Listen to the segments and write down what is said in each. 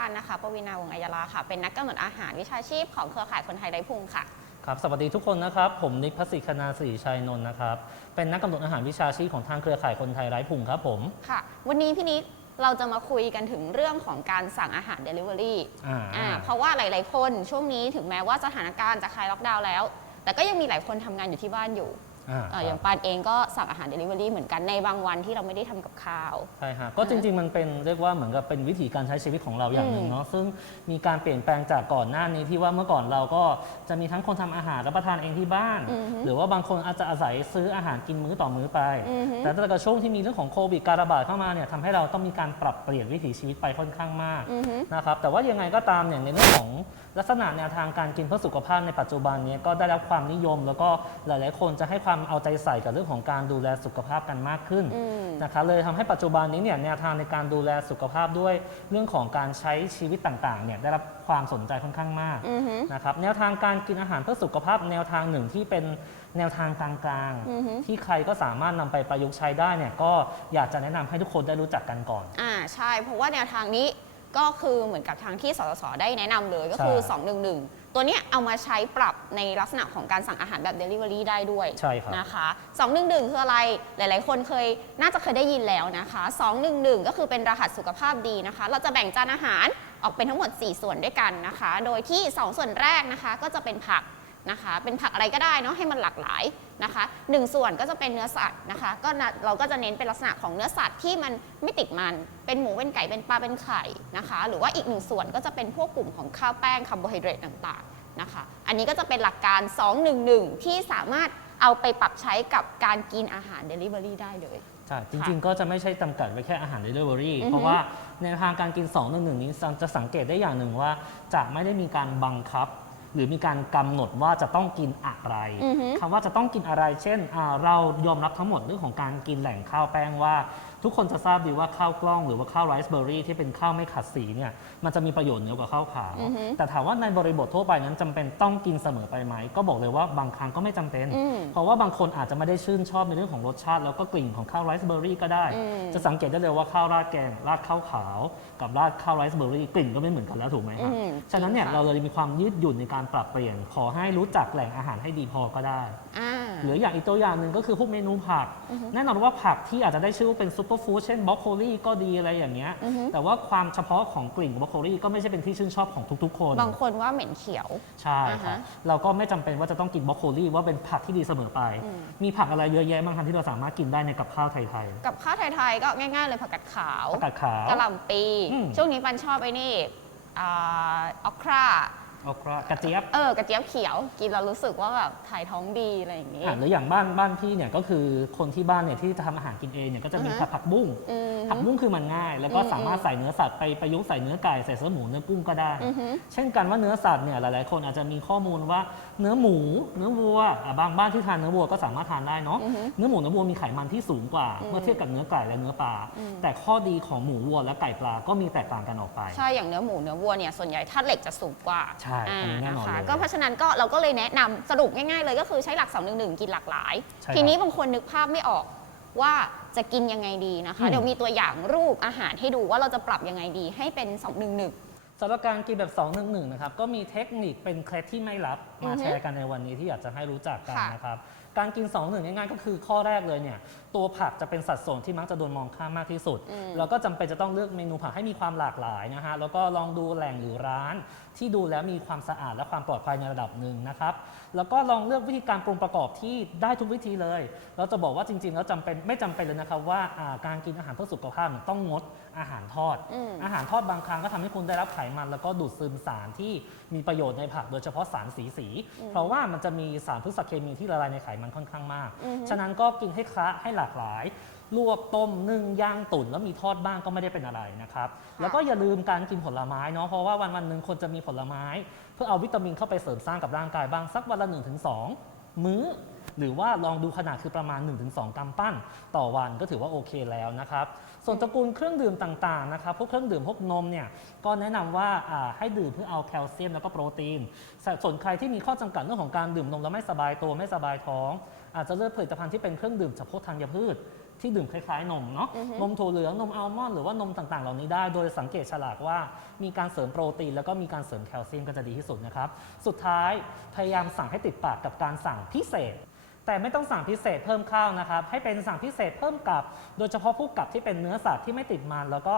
การนะคะปวีณาวงศ์อัยยาลาค่ะ เป็นนักกำหนดอาหารวิชาชีพของเครือข่ายคนไทยไร้พุงค่ะ ครับสวัสดีทุกคนนะครับ ผมนิกพสิคณาศรีชัยนนท์นะครับ เป็นนักกำหนดอาหารวิชาชีพของทางเครือข่ายคนไทยไร้พุงครับผมค่ะ วันนี้พี่นิกเราจะมาคุยกันถึงเรื่องของการสั่งอาหาร Delivery อ่าอ่าเพราะว่าหลาย ๆ คนช่วงนี้ถึงแม้ว่าสถานการณ์จะคลายล็อกดาวน์แล้ว แต่ก็ยังมีหลายคนทำงานอยู่ที่บ้านอยู่ อ่า เอ่ออย่างปานเองก็สั่งอาหาร Delivery เหมือนกันในบางวันที่เราไม่ได้ทำกับข้าว ใช่ฮะก็จริงๆ มันเป็นเรียกว่าเหมือนกับเป็นวิถีการใช้ชีวิตของเราอย่างหนึ่งเนาะซึ่งมีการเปลี่ยนแปลงจากก่อนหน้านี้ที่ว่าเมื่อก่อนเราก็จะมีทั้งคนทำอาหารรับประทานเองที่บ้านอือฮึหรือว่าบางคนอาจจะอาศัยซื้ออาหารกินมื้อต่อมื้อไปอือฮึแต่ตั้งแต่ช่วงที่มีเรื่องของโควิดการระบาดเข้ามาเนี่ยทำให้เราต้องมีการปรับเปลี่ยนวิถีชีวิตไปค่อนข้างมากอือฮึนะครับแต่ว่ายังไงก็ตามเนี่ยในเรื่องของลักษณะแนวทางการกินเพื่อสุขภาพในปัจจุบันเนี้ก็ได้รับความนิยม แล้วก็หลาย ๆ คนจะให้ความเอาใจใส่กับเรื่องของการดูแลสุขภาพกันมากขึ้นอืมนะครับเลยทำให้ปัจจุบันนี้เนี่ยแนวทางในการดูแลสุขภาพด้วยเรื่องของการใช้ชีวิตต่างๆเนี่ยได้รับความสนใจค่อนข้างมากอือฮึนะครับแนวทางการกินอาหารเพื่อสุขภาพแนวทางหนึ่งที่เป็นแนวทางกลางอือฮึๆที่ใครก็สามารถนำไปประยุกต์ใช้ได้เนี่ยก็อยากจะแนะนำให้ทุกคนได้รู้จักกันก่อนอ่าใช่เพราะว่าแนวทางนี้ ก็คือเหมือนกับทางที่สสสได้แนะนำเลยก็คือ ใช่ 211 ตัวเนี้ยเอามาใช้ปรับในลักษณะของการสั่งอาหารแบบ Delivery ได้ด้วย ใช่ครับ นะคะ 211 คืออะไร หลาย ๆ คนเคย น่าจะเคยได้ยินแล้วนะคะ 211 ก็คือเป็นรหัสสุขภาพดีนะคะ เราจะแบ่งจานอาหารออกเป็นทั้งหมด 4 ส่วนด้วยกันนะคะ โดยที่ 2 ส่วนแรกนะคะ ก็จะเป็นผัก นะคะ เป็นผักอะไรก็ได้เนาะให้มันหลากหลายนะคะหนึ่งส่วนก็จะเป็นเนื้อสัตว์นะคะ ก็นะเราก็จะเน้นเป็นลักษณะของเนื้อสัตว์ที่มันไม่ติดมัน เป็นหมูเป็นไก่เป็นปลาเป็นไข่นะคะ หรือว่าอีกหนึ่งส่วนก็จะเป็นพวกกลุ่มของข้าวแป้งคาร์โบไฮเดรตต่างๆนะคะ อันนี้ก็จะเป็นหลักการ 211 ที่สามารถเอาไปปรับใช้กับการกินอาหาร Delivery ได้เลยใช่จริงๆ ก็จะไม่ใช่จำกัดไว้แค่อาหาร Delivery อือฮึเพราะว่าในทางการกิน2 1 1นี้จะสังเกตได้อย่างหนึ่งว่า จะไม่ได้มีการบังคับ หรือมีการกำหนดว่าจะต้องกินอะไรอือฮึ คำว่าจะต้องกินอะไร เช่นอ่าเรายอมรับทั้งหมดเรื่องของการกินแหล่งข้าวแป้งว่า ทุกคนจะทราบดีว่าข้าวกล้องหรือว่าข้าวไรซ์เบอร์รี่ที่เป็นข้าวไม่ขัดสีเนี่ยมันจะมีประโยชน์เยอะกว่าข้าวขาว อือฮึแต่ถามว่าในบริบททั่วไปนั้นจำเป็นต้องกินเสมอไปไหม ก็บอกเลยว่าบางครั้งก็ไม่จำเป็น อืมเพราะว่าบางคนอาจจะไม่ได้ชื่นชอบในเรื่องของรสชาติ แล้วก็กลิ่นของข้าวไรซ์เบอร์รี่ก็ได้ อืม จะสังเกตได้เลยว่าข้าวราดแกงราดข้าวขาว กับราดข้าวไรซ์เบอร์รี่กลิ่นก็ไม่เหมือนกันแล้วถูกไหมครับ อืมฉะนั้นเนี่ยจริงค่ะ เราเลยมีความยืดหยุ่นในการปรับเปลี่ยน ขอให้รู้จักแหล่งอาหารให้ดีพอก็ได้ อ่า หรืออย่างอีกตัวอย่างหนึ่งก็คือพวกเมนูผัก แน่นอนว่าผักที่อาจจะได้ชื่อว่าเป็นซูเปอร์ฟู้ดเช่นบรอกโคลีก็ดีอะไรอย่างเงี้ยอือฮึแต่ว่าความเฉพาะของกลิ่นบรอกโคลีก็ไม่ใช่เป็นที่ชื่นชอบของทุกๆ คน บางคนว่าเหม็นเขียว ใช่อ่าครัฮะบเราก็ไม่จำเป็นว่าจะต้องกินบรอกโคลีว่าเป็นผักที่ดีเสมอไปอืมมีผักอะไรเยอะแยะบ้างครับที่เราสามารถกินได้ในกับข้าวไทยกับข้าวไทยๆก็ง่ายๆเลยผักกาดขาวๆผักกาดขาวกะหล่ำปีอืมช่วงนี้ปันชอบไอ้นี่อ่าออกครา เอากระกระเจี๊ยบเออกระเจี๊ยบเขียวกินแล้วรู้สึกว่าแบบถ่ายท้องดีอะไรอย่างนี้ อะหรืออย่างบ้านบ้านพี่เนี่ยก็คือคนที่บ้านเนี่ยที่จะทำอาหารกินเองเนี่ยก็จะมีอือฮะผักผักบุ้ง อืม ผักบุ้งคือมันง่าย แล้วก็อืมสามารถใส่เนื้อสัตว์ไปประยุกต์ใส่เนื้อไก่ใส่เสื้อหมูเนื้อกุ้งก็ได้ อือฮึเช่นกันว่าเนื้อสัตว์เนี่ยหลายๆ คนอาจจะมีข้อมูลว่าเนื้อหมู เนื้อวัวอะบางบ้านที่ทานเนื้อวัวก็สามารถทานได้เนาะอือฮึเนื้อหมูเนื้อวัวมีไขมันที่สูงกว่าอืมเมื่อเทียบกับเนื้อไก่และเนื้อปลาอืม แต่ข้อดีของหมูวัวและไก่ปลาก็มีแตกต่างกันออกไป ใช่อย่างเนื้อหมูเนื้อวัวเนี่ยส่วนใหญ่ธาตุเหล็กจะสูงกว่า ใช่อันนี้แน่นอนอ่าเลย ก็เพราะฉะนั้นก็เราก็เลยแนะนำสรุปง่ายๆเลยก็คือใช้หลัก 2 1 1 กินหลากหลาย ใช่ครับทีนี้บางคนนึกภาพไม่ออกว่าจะกินยังไงดีนะคะ อืม เดี๋ยวมีตัวอย่างรูปอาหารให้ดูว่าเราจะปรับยังไงดีให้เป็น 2 1 1 สำหรับการกินแบบ2 1 1นะครับก็มีเทคนิคเป็นเคล็ดที่ไม่ลับอืมาอฮึแชร์กันในวันนี้ที่อยากจะให้รู้จักกันค่ะ นะครับการกิน2 1ง่ายๆก็คือข้อแรกเลยเนี่ยตัวผักจะเป็นสัดส่วนที่มักจะโดนมองข้ามมากที่สุดอืมแล้วก็จำเป็นจะต้องเลือกเมนูผักให้มีความหลากหลายนะฮะแล้วก็ลองดูแหล่งหรือร้าน ที่ดูแล้วมีความสะอาดและความปลอดภัยในระดับหนึ่งนะครับแล้วก็ลองเลือกวิธีการปรุงประกอบที่ได้ทุกวิธีเลย เราจะบอกว่าจริงๆแล้วจำเป็นไม่จำเป็นเลยนะครับว่าอ่าการกินอาหารเพื่อสุขภาพเนี่ยต้องงด อาหารทอด อืม อาหารทอดบางครั้งก็ทำให้คุณได้รับไขมัน แล้วก็ดูดซึมสารที่มีประโยชน์ในผักโดยเฉพาะสารสีสี เพราะว่ามันจะมีสารพฤกษเคมีที่ละลายในไขมันค่อนข้างมากอือฮึฉะนั้นก็กินให้คละให้หลากหลาย ลวกต้มนึ่งย่างตุ๋นแล้วมีทอดบ้างก็ไม่ได้เป็นอะไรนะครับ แล้วก็อย่าลืมการกินผลไม้เนาะเพราะว่าวันวันๆหนึ่งคนจะมีผลไม้ เพื่อเอาวิตามินเข้าไปเสริมสร้างกับร่างกายบ้างสักวันละ1-2 มื้อ หรือว่าลองดูขนาดคือประมาณ 1-2กรัมปั้น ต่อวันก็ถือว่าโอเคแล้วนะครับ ส่วนตระกูลเครื่องดื่มต่างๆนะครับพวกเครื่องดื่มพวกนมเนี่ยก็แนะนำว่าอ่าให้ดื่มเพื่อเอาแคลเซียมแล้วก็โปรตีน ส่วนใครที่มีข้อจำกัดเรื่องของการดื่มนมแล้วไม่สบายตัวไม่สบายท้อง อาจจะเลือกผลิตภัณฑ์ที่เป็นเครื่องดื่มเฉพาะธัญพืชที่ดื่มคล้ายๆ นมเนาะอือฮึนมถั่วเหลืองนมอัลมอนด์หรือว่านมต่างๆ เหล่านี้ได้ โดยสังเกตฉลากว่ามีการเสริมโปรตีน แล้วก็มีการเสริมแคลเซียมก็จะดีที่สุดนะครับ สุดท้ายพยายามสั่งให้ติดปากกับการสั่งพิเศษ แต่ไม่ต้องสั่งพิเศษเพิ่มข้าวนะครับ ให้เป็นสั่งพิเศษเพิ่มกับ โดยเฉพาะผู้กับที่เป็นเนื้อสัตว์ที่ไม่ติดมัน แล้วก็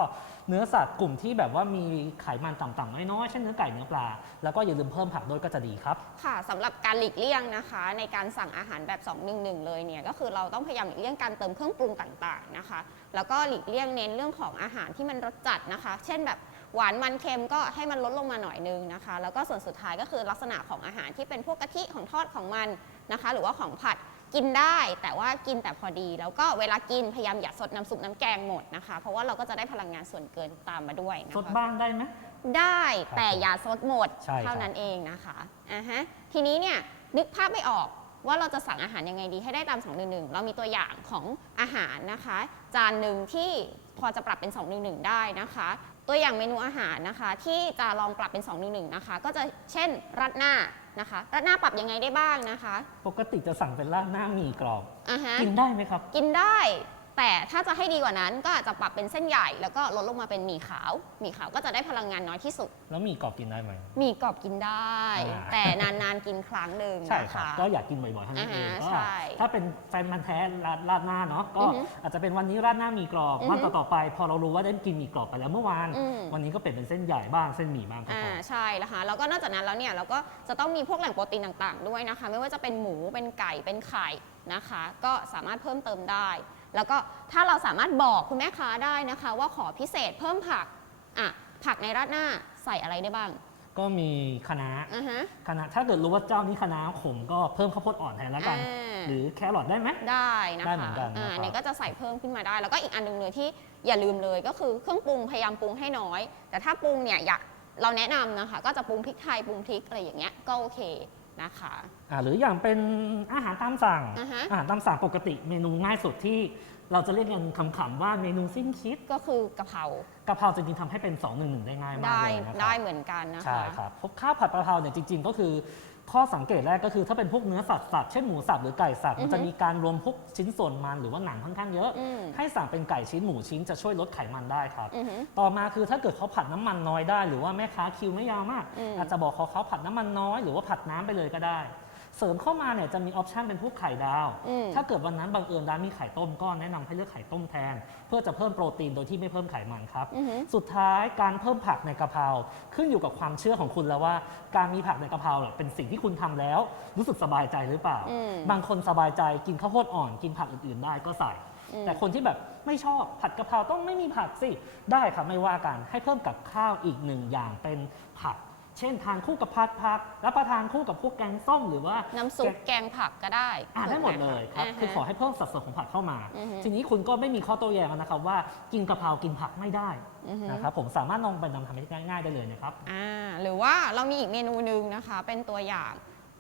เนื้อสัตว์กลุ่มที่แบบว่ามีไขมันต่ำๆน้อยๆเช่นเนื้อไก่เนื้อปลา แล้วก็อย่าลืมเพิ่มผักด้วยก็จะดีครับ ค่ะสำหรับการหลีกเลี่ยงนะคะ ในการสั่งอาหารแบบ 211 เลยเนี่ยก็คือเราต้องพยายามหลีกเลี่ยงการเติมเครื่องปรุงต่างๆนะคะ แล้วก็หลีกเลี่ยงเน้นเรื่องของอาหารที่มันรสจัดนะคะ เช่นแบบหวานมันเค็มก็ให้มันลดลงมาหน่อยนึงนะคะ แล้วก็ส่วนสุดท้ายก็คือลักษณะของอาหารที่เป็นพวกกะทิของทอดของมัน นะคะ หรือว่าของผัดกินได้ แต่ว่ากินแต่พอดี แล้วก็เวลากินพยายามอย่าสดน้ำซุปน้ำแกงหมดนะคะ เพราะว่าเราก็จะได้พลังงานส่วนเกินตามมาด้วยนะคะ สดบ้างได้ไหม ได้ครับแต่อย่าซดหมดใช่ครับเท่านั้นเองนะคะอ่าฮะทีนี้เนี่ยนึกภาพไม่ออกว่าเราจะสั่งอาหารยังไงดีให้ได้ตาม211 เรามีตัวอย่างของอาหารนะคะ จานหนึ่งที่พอจะปรับเป็น 211 ได้นะคะ ตัวอย่างเมนูอาหารนะคะ ที่จะลองปรับเป็น 211 นะคะ ก็จะเช่นรัดหน้า นะคะรัดหน้าปรับยังไงได้บ้างนะคะ ปกติจะสั่งเป็นราดหน้าหมี่กรอบ อ่าฮะ กินได้ไหมครับ กินได้ แต่ถ้าจะให้ดีกว่านั้นก็อาจจะปรับเป็นเส้นใหญ่แล้วก็ลดลงมาเป็นหมี่ขาวหมี่ขาวก็จะได้พลังงานน้อยที่สุด แล้วหมี่กรอบกินได้ไหม หมี่กรอบกินได้ อ่า แต่นานๆกินครั้งหนึ่งใช่นะครับคะก็อยากกินบ่อยๆเท่านั้นเองอ่าฮะก็ใช่ถ้าเป็นแฟนมันธุ์แท้ราดราดหน้าเนาะก็อือฮึอาจจะเป็นวันนี้ราดหน้าหมีกรอบอือฮึวันต่อๆไป พอเรารู้ว่าได้กินหมีกรอบไปแล้วเมื่อวาน อืม วันนี้ก็เปลี่ยนเป็นเส้นใหญ่บ้างเส้นหมี่บ้างก็พอ่าอใช่แล้วค่ะแล้วก็นอกจากนั้นแล้วเนี่ยเราก็จะต้องมีพวกแหล่งโปรตีนต่างๆ ด้วยนะคะ ไม่ว่าจะเป็นหมูเป็นไก่เป็นไข่นะคะ ก็สามารถเพิ่มเติมได้ แล้วก็ถ้าเราสามารถบอกคุณแม่ค้าได้นะคะ ว่าขอพิเศษเพิ่มผักอะผักในราดหน้าใส่อะไรได้บ้างก็มีคะน้าอ่าฮะคะน้าถ้าเกิดรู้ว่าเจ้านี้คะน้าขมก็เพิ่มข้าวโพดอ่อนแทนแล้วกัน อ่า หรือแครอทได้ไหม ได้นะได้เหมืคะอนกันนะครับอ่าเนี่ยก็จะใส่เพิ่มขึ้นมาได้ แล้วก็อีกอันหนึ่งเลยที่อย่าลืมเลยก็คือเครื่องปรุงพยายามปรุงให้น้อย แต่ถ้าปรุงเนี่ยอยากเราแนะนำนะคะ ก็จะปรุงพริกไทยปรุงพริกอะไรอย่างเงี้ยก็โอเค นะคะอ่าหรืออย่างเป็นอาหารตามสั่ง อ่าฮะอาหารตามสั่งปกติเมนูง่ายสุดที่เราจะเรียกกันขำๆว่าเมนูสิ้นคิดก็คือกะเพรากะเพราจริงๆทำให้เป็น 2 1 1 ได้ง่ายมากได้เลยนะครับได้เหมือนกันนะคะใช่ครับพวกข้าวผัดกะเพราเนี่ยจริงๆก็คือ ข้อสังเกตแรกก็คือถ้าเป็นพวกเนื้อสัตว์สัตว์เช่นหมูสับหรือไก่สับอือฮึมันจะมีการรวมพวกชิ้นส่วนมันหรือว่าหนังค่อนข้างเยอะ อืมให้สั่งเป็นไก่ชิ้นหมูชิ้นจะช่วยลดไขมันได้ครับ อือหือ ต่อมาคือถ้าเกิดเขาผัดน้ำมันน้อยได้ หรือว่าแม่ค้าคิวไม่ยาวมาก อืมอาจจะบอกเขาเขาผัดน้ำมันน้อย หรือว่าผัดน้ำไปเลยก็ได้ เสริมเข้ามาเนี่ยจะมีออปชันเป็นพวกไข่ดาว อืม ถ้าเกิดวันนั้นบังเอิญร้านมีไข่ต้มก็แนะนำให้เลือกไข่ต้มแทน เพื่อจะเพิ่มโปรตีนโดยที่ไม่เพิ่มไขมันครับ อือหือ สุดท้ายการเพิ่มผักในกะเพราขึ้นอยู่กับความเชื่อของคุณแล้วว่า การมีผักในกะเพราเนี่ยเป็นสิ่งที่คุณทำแล้ว รู้สึกสบายใจหรือเปล่า อืมบางคนสบายใจกินข้าวโพดอ่อน กินผักอื่นๆได้ก็ใส่ อืม แต่คนที่แบบไม่ชอบผัดกะเพราต้องไม่มีผักสิได้ครับไม่ว่ากันให้เพิ่มกับข้าวอีกหนึ่งอย่างเป็นผัก เช่นทานคู่กับผัดผักรับประทานคู่กับพวกแกงส้มหรือว่าน้ำซุปแกงผักก็ได้อ่าได้หมดเลยครับาฮะคือขอให้เพิ่มสัดส่วนของผักเข้ามาอือฮึทีนี้คุณก็ไม่มีข้อโต้แย้งแล้วนะครับว่ากินกะเพรากินผักไม่ได้อือฮึนะครับผมสามารถลองไปนำทำให้ง่ายๆได้เลยนะครับอ่าหรือว่าเรามีอีกเมนูหนึ่งนะคะ เป็นตัวอย่าง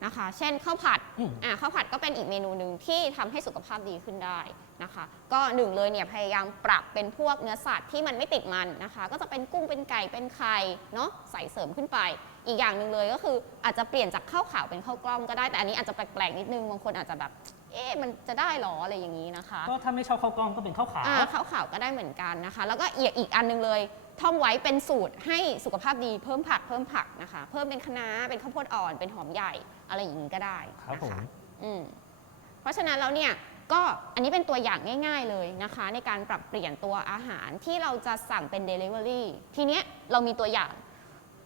นะคะ เช่นข้าวผัดอืมอ่าข้าวผัดก็เป็นอีกเมนูหนึ่งที่ทำให้สุขภาพดีขึ้นได้นะคะ ก็หนึ่งเลยเนี่ยพยายามปรับเป็นพวกเนื้อสัตว์ที่มันไม่ติดมันนะคะ ก็จะเป็นกุ้งเป็นไก่เป็นไข่เนาะใส่เสริมขึ้นไป อีกอย่างหนึ่งเลยก็คืออาจจะเปลี่ยนจากข้าวขาวเป็นข้าวกล้องก็ได้แต่อันนี้อาจจะแปลกๆนิดนึงบางคนอาจจะแบบเอ๊ะมันจะได้หรออะไรอย่างนี้นะคะ ก็ถ้าไม่ชอบข้าวกล้องก็เป็นข้าวขาวอ่าข้าวขาวก็ได้เหมือนกันนะคะ แล้วก็อีกอีกอันหนึงเลยท่องไว้เป็นสูตรให้สุขภาพดีเพิ่มผักเพิ่มผักนะคะ เพิ่มเป็นคะน้าเป็นข้าวโพดอ่อนเป็นหอมใหญ่ อะไรอย่างนี้ก็ได้ครับนะผมคะอืมเพราะฉะนั้นแล้วเนี่ยก็อันนี้เป็นตัวอย่างง่าย ๆเลยนะคะ ในการปรับเปลี่ยนตัวอาหารที่เราจะสั่งเป็น Delivery ทีเนี้ยเรามีตัวอย่าง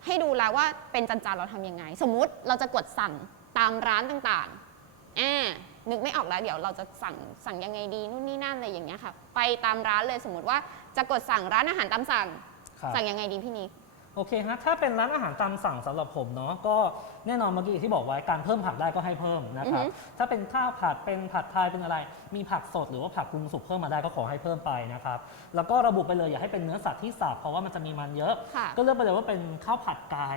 ให้ดูแล้วว่าเป็นจานๆเราทำยังไง สมมุติเราจะกดสั่งตามร้านต่างๆอ่านึกไม่ออกแล้วเดี๋ยวเราจะสั่งสั่งยังไงดีนู่นนี่นั่นอะไรอย่างเงี้ยค่ะ ไปตามร้านเลยสมมุติว่าจะกดสั่งร้านอาหารตามสั่ง ครับสั่งยังไงดีพี่นิก โอเคฮะถ้าเป็นร้านอาหารตามสั่งสำหรับผมเนาะก็แน่นอนเมื่อกี้ที่บอกไว้การเพิ่มผักได้ก็ให้เพิ่มนะครับอือฮึถ้าเป็นข้าวผัดเป็นผัดไทยเป็นอะไร มีผักสดหรือว่าผักปรุงสุกเพิ่มมาได้ก็ขอให้เพิ่มไปนะครับแล้วก็ระบุไปเลยอย่าให้เป็นเนื้อสัตว์ที่สับเพราะว่ามันจะมีมันเยอะค่ะก็เลือกไปเลยว่าเป็นข้าวผัดไก่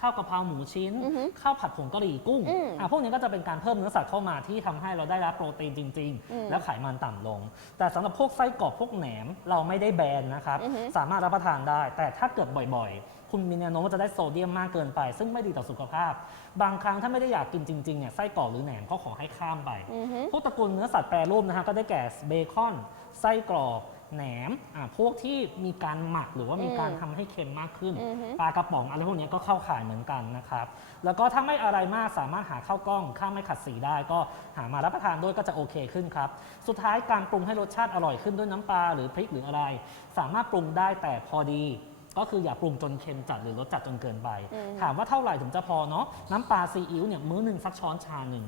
ข้าวกะเพราหมูชิ้นอือฮึข้าวผัดผงกะหรี่กุ้งอืมอะพวกนี้ก็จะเป็นการเพิ่มเนื้อสัตว์เข้ามาที่ทำให้เราได้รับโปรตีนจริงอืมๆแล้วไขมันต่ำลง แต่สำหรับพวกไส้กรอกพวกแหนมเราไม่ได้แบนนะครับอือฮึสามารถรับประทานได้ แต่ถ้าเกิดบ่อยๆ คุณมีแนวโน้มว่าจะได้โซเดียมมากเกินไป ซึ่งไม่ดีต่อสุขภาพ บางครั้งถ้าไม่ได้อยากกินจริงๆเนี่ยไส้กรอกหรือแหนมก็ขอให้ข้ามไปอือฮึ พวกตระกูลเนื้อสัตว์แปรรูปนะฮะก็ได้แก่เบคอนไส้กรอกแหนมอ่าพวกที่มีการหมักหรือว่ามีการอืมทำให้เค็มมากขึ้น อือฮึ ปลากระป๋องอะไรพวกนี้ก็เข้าข่ายเหมือนกันนะครับ แล้วก็ถ้าไม่อะไรมากสามารถหาข้าวกล้อง ข้าวไม่ขัดสีได้ ก็หามารับประทานด้วยก็จะโอเคขึ้นครับ สุดท้ายการปรุงให้รสชาติอร่อยขึ้นด้วยน้ำปลาหรือพริกหรืออะไร สามารถปรุงได้แต่พอดี ก็คืออย่าปรุงจนเค็มจัดหรือรสจัดจนเกินไปอืมถามว่าเท่าไหร่ถึงจะพอเนาะน้ำปลาซีอิ๊วเนี่ยมื้อหนึ่งสักช้อนชาหนึ่ง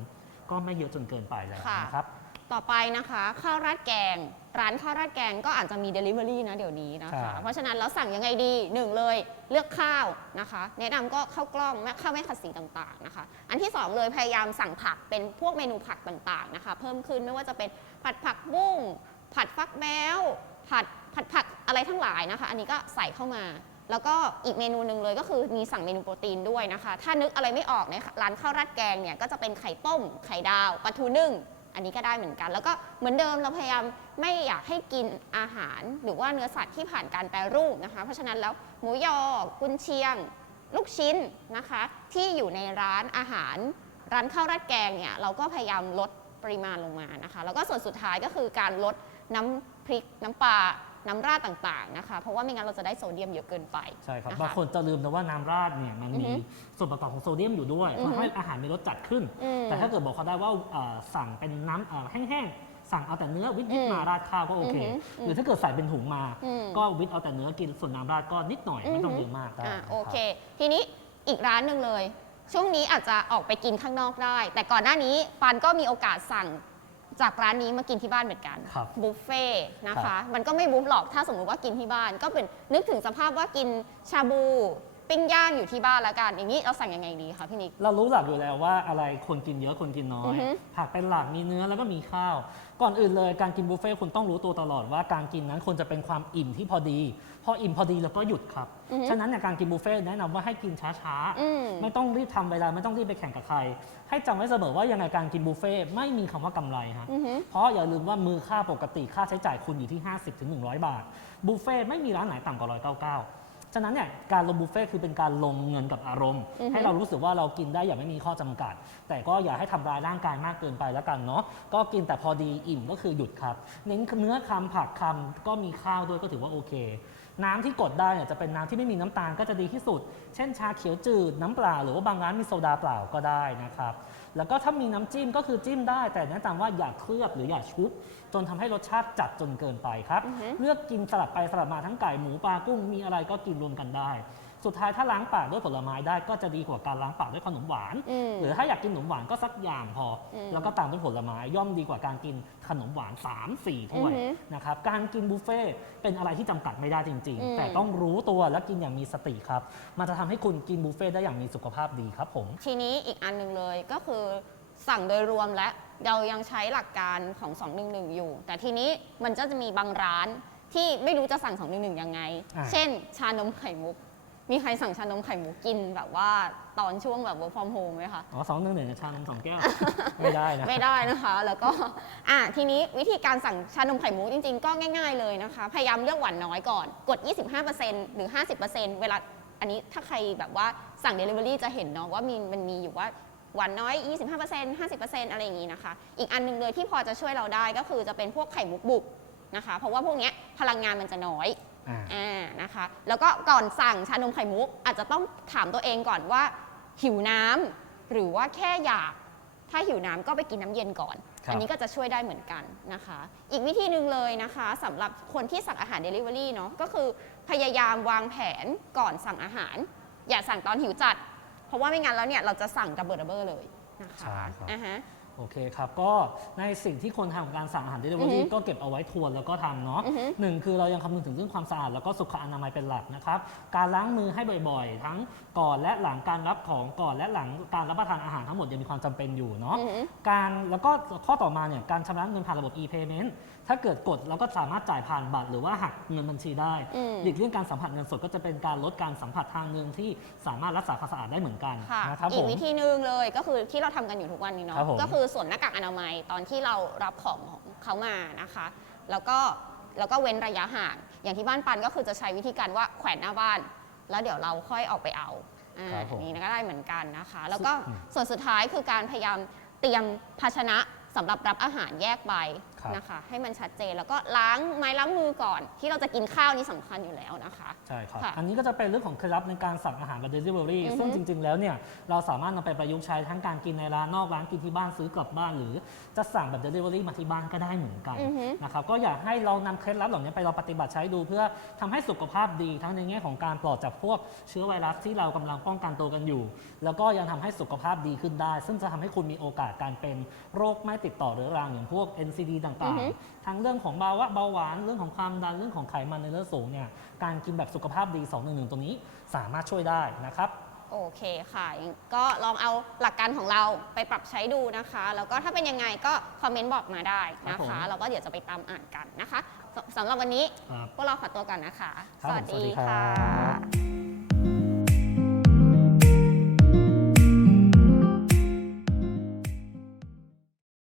ก็ไม่เยอะจนเกินไปแล้วค่ะ นะครับ ต่อไปนะคะข้าวราดแกง ร้านข้าวราดแกงก็อาจจะมี Delivery นะเดี๋ยวนี้นะครัคะบเพราะฉะนั้นเราสั่งยังไงดีหนึ่งเลยเลือกข้าวนะคะ แนะนำก็ข้าวกล้องและข้าวไม่ขัดสีต่างๆนะคะ อันที่สองเลยพยายามสั่งผักเป็นพวกเมนูผักต่างๆนะคะ เพิ่มขึ้นไม่ว่าจะเป็นผัดผักบุ้งผัดฟักแมวผัด ผัดผักอะไรทั้งหลายนะคะ อันนี้ก็ใส่เข้ามา แล้วก็อีกเมนูหนึ่งเลยก็คือมีสั่งเมนูโปรตีนด้วยนะคะ ถ้านึกอะไรไม่ออกในร้านข้าวราดแกงเนี่ยก็จะเป็นไข่ต้ม ไข่ดาวปลาทูนึ่งอันนี้ก็ได้เหมือนกัน แล้วก็เหมือนเดิมเราพยายามไม่อยากให้กินอาหาร หรือว่าเนื้อสัตว์ที่ผ่านการแปรรูปนะคะ เพราะฉะนั้นแล้วหมูยอกุนเชียง ลูกชิ้นนะคะ ที่อยู่ในร้านอาหาร ร้านข้าวราดแกงเนี่ยเราก็พยายามลดปริมาณลงมานะคะ แล้วก็ส่วนสุดท้ายก็คือการลดน้ำพริกน้ำปลา น้ำราดต่างๆนะคะ เพราะว่าไม่งั้นเราจะได้โซเดียมเยอะเกินไปใช่ครับ นะะ บางคนจะลืมนะว่าน้ำราดเนี่ยมันอือมีฮึส่วนประกอบของโซเดียมอยู่ด้วยอือฮึ ทำให้อาหารมีรสจัดขึ้น อืม แต่ถ้าเกิดบอกเขาได้ว่าเอ่อสั่งเป็นน้ำเอ่อแห้งๆ สั่งเอาแต่เนื้อวิทอืย์มมาราดข้าวก็โอเค อือฮึหรือถ้าเกิดใส่เป็นถุงมา อืม ก็วิทย์เอาแต่เนื้อกินส่วนน้ำราดก็นิดหน่อยไม่ต้องเยอะมากได้อะนะรับโอเคทีนี้อีกร้านหนึ่งเลย ช่วงนี้อาจจะออกไปกินข้างนอกได้ แต่ก่อนหน้านี้ปันก็มีโอกาสสั่ง จากร้านนี้มากินที่บ้านเหมือนกันครับบุฟเฟ่ต์นะครัคะบมันก็ไม่บุฟหรอกถ้าสมมุติว่ากินที่บ้าน ก็เป็นนึกถึงสภาพว่ากินชาบู ปิ้งย่างอยู่ที่บ้านแล้วกัน อย่างนี้เราสั่งยังไงดีคะพี่นิก เรารู้หลักอยู่แล้วว่าอะไรคนกินเยอะคนกินน้ออืย อฮึผักเป็นหลักมีเนื้อแล้วก็มีข้าว ก่อนอื่นเลยการกินบุฟเฟ่ต์คุณต้องรู้ตัวตลอดว่าการกินนั้นควรจะเป็นความอิ่มที่พอดี พออิ่มพอดีแล้วก็หยุดครับ อือฮึฉะนั้นเนี่ยการกินบุฟเฟ่ต์แนะนำว่าให้กินช้าอืม ๆ ไม่ต้องรีบทำเวลาไม่ต้องรีบไปแข่งกับใคร ให้จำไว้เสมอว่ายังไงการกินบุฟเฟ่ต์ไม่มีคำว่ากำไรฮะ อือฮึเพราะอย่าลืมว่ามือค่าปกติค่าใช้จ่ายคุณอยู่ที่ 50ถึง100 บาท บุฟเฟ่ต์ไม่มีร้านไหนต่ำกว่า 199 ฉะนั้นเนี่ยการลงบุฟเฟ่ต์คือเป็นการลงเงินกับอารมณ์ อือฮึ ให้เรารู้สึกว่าเรากินได้อย่างไม่มีข้อจำกัด แต่ก็อย่าให้ทำร้ายร่างกายมากเกินไปแล้วกันเนาะก็กินแต่พอดีอิ่มก็คือหยุดครับ เน้นเนื้อคำผักคำก็มีข้าวด้วยก็ถือว่าโอเค น้ำที่กดได้เนี่ยจะเป็นน้ำที่ไม่มีน้ำตาลก็จะดีที่สุด เช่นชาเขียวจืดน้ำเปล่า หรือว่าบางร้านมีโซดาเปล่าก็ได้นะครับ แล้วก็ถ้ามีน้ำจิ้มก็คือจิ้มได้ แต่แนะนำว่าอย่าเคลือบหรืออย่าชุบ จนทำให้รสชาติจัดจนเกินไปครับอือฮึเลือกกินสลับไปสลับมาทั้งไก่หมูปลากุ้งมีอะไรก็กินรวมกันได้ สุดท้ายถ้าล้างปากด้วยผลไม้ได้ก็จะดีกว่าการล้างปากด้วยขนมหวาน อืม หรือถ้าอยากกินขนมหวานก็สักอย่างพออมแล้วก็ตามด้วยผลไม้ย่อมดีกว่าการกินขนมหวาน 3 4ถ้วยอือฮึนะครับการกินบุฟเฟ่ต์เป็นอะไรที่จำกัดไม่ได้จริง อืม ๆ แต่ต้องรู้ตัวและกินอย่างมีสติครับ มันจะทำให้คุณกินบุฟเฟ่ต์ได้อย่างมีสุขภาพดีครับผม ทีนี้อีกอันหนึ่งเลยก็คือสั่งโดยรวมและเรายังใช้หลักการของ 211 อยู่ แต่ทีนี้มันก็จะมีบางร้านที่ไม่รู้จะสั่ง 211 ยังไง อ่า เช่น ชานมไข่มุก มีใครสั่งชานมไข่มุกกินแบบว่าตอนช่วงแบบ work from home ไหมคะ อ๋อสองหนึ่งหนึ่งชานมสองแก้ว ไม่ได้นะ ไม่ได้นะคะ แล้วก็อะทีนี้วิธีการสั่งชานมไข่มุกจริง ๆ ก็ง่าย ๆเลยนะคะ พยายามเลือกหวานน้อยก่อน กด 25%หรือ 50%เวลาอันนี้ถ้าใครแบบว่าสั่ง Delivery จะเห็นเนาะว่ามีมันมีอยู่ว่าหวานน้อย 25% 50%อะไรอย่างนี้นะคะ อีกอันหนึงเลยที่พอจะช่วยเราได้ก็คือจะเป็นพวกไข่มุกบุกนะคะ เพราะว่าพวกเนี้ยพลังงานมันจะน้อย อ่า อ่านะคะ แล้วก็ก่อนสั่งชานมไข่มุก อาจจะต้องถามตัวเองก่อนว่า หิวน้ำหรือว่าแค่อยาก ถ้าหิวน้ำก็ไปกินน้ำเย็นก่อน ครับ อันี้ก็จะช่วยได้เหมือนกันนะคะ อีกวิธีหนึ่งเลยนะคะสำหรับคนที่สั่งอาหาร Delivery เนาะก็คือพยายามวางแผนก่อนสั่งอาหาร อย่าสั่งตอนหิวจัด เพราะว่าไม่งั้นแล้วเนี่ยเราจะสั่งดับเบิลดับเบิลเลยนะคะใช่ครับ อ่าฮะ โอเคครับ ก็ในสิ่งที่คนทำการสั่งอาหาร Delivery อือฮึก็เก็บเอาไว้ทวนแล้วก็ทำเนาะอือฮึหนึ่งคือเรายังคำนึงถึงเรื่องความสะอาดแล้วก็สุขอนามัยเป็นหลักนะครับ การล้างมือให้บ่อยๆ ทั้งก่อนและหลังการรับของก่อนและหลังการรับประทานอาหารทั้งหมดยังมีความจำเป็นอยู่เนาะอือฮึการแล้วก็ข้อต่อมาเนี่ยการชำระเงินผ่านระบบ e-payment ถ้าเกิดกดแล้วก็สามารถจ่ายผ่านบัตรหรือว่าหักเงินบัญชีได้อืมหลีกเลี่ยงการสัมผัสเงินสดก็จะเป็นการลดการสัมผัสทางเงินที่สามารถรักษาความสะอาดได้เหมือนกันค่ะนะครับอีผกมวิธีหนึ่งเลยก็คือที่เราทำกันอยู่ทุกวันนี้เนาะครับผมก็คือสวมหน้ากากอนามัยตอนที่เรารับของของเขามานะคะ แล้วก็แล้วก็เว้นระยะห่าง อย่างที่บ้านปันก็คือจะใช้วิธีการว่าแขวนหน้าบ้าน แล้วเดี๋ยวเราค่อยออกไปเอาอ่าครับผม นี่ก็ได้เหมือนกันนะคะ แล้วก็อืมส่วนสุดท้ายคือการพยายามเตรียมภาชนะสำหรับรับอาหารแยกใบ ครับนะคะ ให้มันชัดเจนแล้วก็ล้างไม้ล้างมือก่อน ที่เราจะกินข้าวนี่สำคัญอยู่แล้วนะคะ ใช่ครับ ค่ะ อันนี้ก็จะเป็นเรื่องของเคล็ดลับในการสั่งอาหารแบบ delivery อือฮึซึ่งจริง ๆ แล้วเนี่ยเราสามารถนำไปประยุกต์ใช้ทั้งการกินในร้านนอกร้านกินที่บ้านซื้อกลับบ้าน หรือจะสั่งแบบ delivery มาที่บ้านก็ได้เหมือนกันอือฮึ นะครับก็อยากให้เรานำเคล็ดลับเหล่านี้ไปลองปฏิบัติใช้ดู เพื่อทำให้สุขภาพดีทั้งในแง่ของการปลอดจากพวกเชื้อไวรัสที่เรากำลังป้องกันตัวกันอยู่ แล้วก็ยังทำให้สุขภาพดีขึ้นได้ ซึ่งจะทำให้คุณมีโอกาสการเป็นโรคไม่ติดต่อเรื้อรังอย่างพวก NCD อืต่าองฮึ ๆ ทั้งเรื่องของเบาหวานเบาหวานเรื่องของความดันเรื่องของไขมันในเลือดสูงเนี่ยการกินแบบสุขภาพดี211 ตัวนี้สามารถช่วยได้นะครับ โอเคค่ะก็ลองเอาหลักการของเราไปปรับใช้ดูนะคะ แล้วก็ถ้าเป็นยังไงก็คอมเมนต์บอกมาได้นะครัคะ บผมแล้วก็เดี๋ยวจะไปตามอ่านกันนะคะสสำหรับวันนี้ครับพวกเราขอตัวก่อนนะคะ ครับผมสวัสดีครัค่ะบ